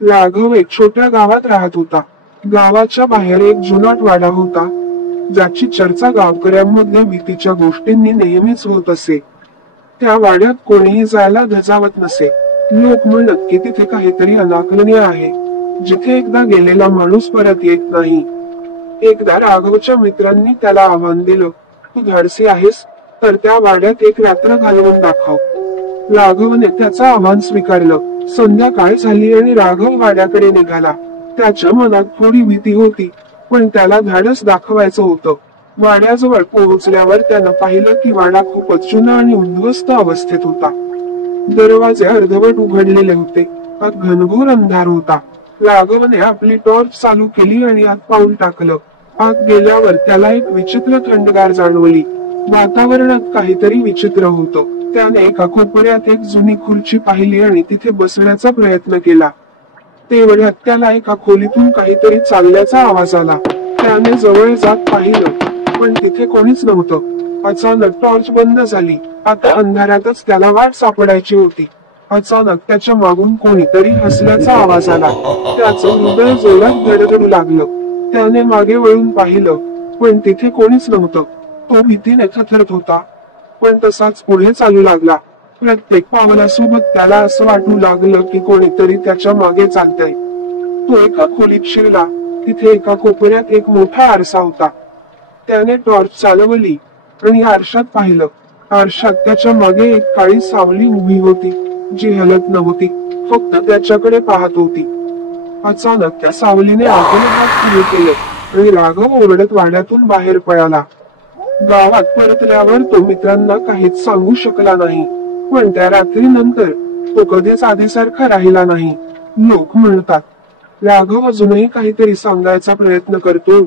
राघव एक छोट्या गावात राहत होता. गावाच्या बाहेर एक जुनाट वाडा होता, ज्याची चर्चा गावकऱ्यांमध्ये भीतीच्या गोष्टींनी नेहमीच होत असे. त्या वाड्यात कोणीही जायला धजावत नसे. लोक म्हणत की तिथे काहीतरी अनाकलनीय आहे, जिथे एकदा गेलेला माणूस परत येत नाही. एकदा राघवच्या मित्रांनी त्याला आव्हान दिलं, तू धाडसी आहेस तर त्या वाड्यात एक रात्र घालवून दाखव. राघवने त्याचं आव्हान स्वीकारलं. संध्याकाळ झाली आणि राघव वाड्याकडे निघाला. त्याच्या मनात थोडी भीती होती, पण त्याला धाडस दाखवायचं होतं. वाड्याजवळ पोहोचल्यावर त्यानं पाहिलं की वाडा खूपच जुना आणि उद्ध्वस्त अवस्थेत होता. दरवाजे अर्धवट उघडलेले होते. आत घनघोर अंधार होता. राघवने आपली टॉर्च चालू केली आणि आत पाऊल टाकलं. आत गेल्यावर त्याला एक विचित्र थंडगार जाणवली. वातावरणात काहीतरी विचित्र होतं. त्याने एका कोपऱ्यात एक जुनी खुर्ची पाहिली आणि तिथे बसण्याचा प्रयत्न केला. तेवढ्यात त्याला एका खोलीतून काहीतरी चालल्याचा आवाज आला. त्याने जवळ जात पाहिलं, पण तिथे कोणीच नव्हतं. अचानक टॉर्च बंद झाली. आता अंधारातच त्याला वाट सापडायची होती. अचानक त्याच्या मागून कोणीतरी हसल्याचा आवाज आला. त्याचं हृदय जोरात धडधडू लागलं. त्याने मागे वळून पाहिलं, पण तिथे कोणीच नव्हतं. तो भीतीने थरथरत होता, पण तसाच पुढे चालू लागला. प्रत्येक पावलासोबत त्याला असं वाटू लागलं की कोणीतरी त्याच्या मागे चालतंय. तो एका खोलीत शिरला. तिथे एका कोपऱ्यात एक मोठा आरसा होता. त्याने टॉर्च चालवली आणि आरशात पाहिलं. आरशात त्याच्या मागे एक काळी सावली उभी होती, जी हलत नव्हती, फक्त त्याच्याकडे पाहत होती. अचानक त्या सावलीने आतून हात पुढे केले आणि राघव ओरडत वाड्यातून बाहेर पळाला. गावात परतल्यावर तो मित्रांना काहीच सांगू शकला नाही, पण त्या रात्रीनंतर तो कधीच आधीसारखा राहिला नाही. लोक म्हणतात, राघव अजूनही काहीतरी सांगायचा प्रयत्न करतो,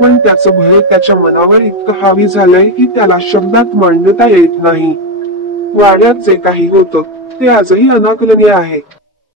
पण त्याचं भय त्याच्या मनावर इतकं हावी झालंय की त्याला शब्दात मांडता येत नाही. वाड्यात जे काही होतं ते आजही अनाकलनीय आहे.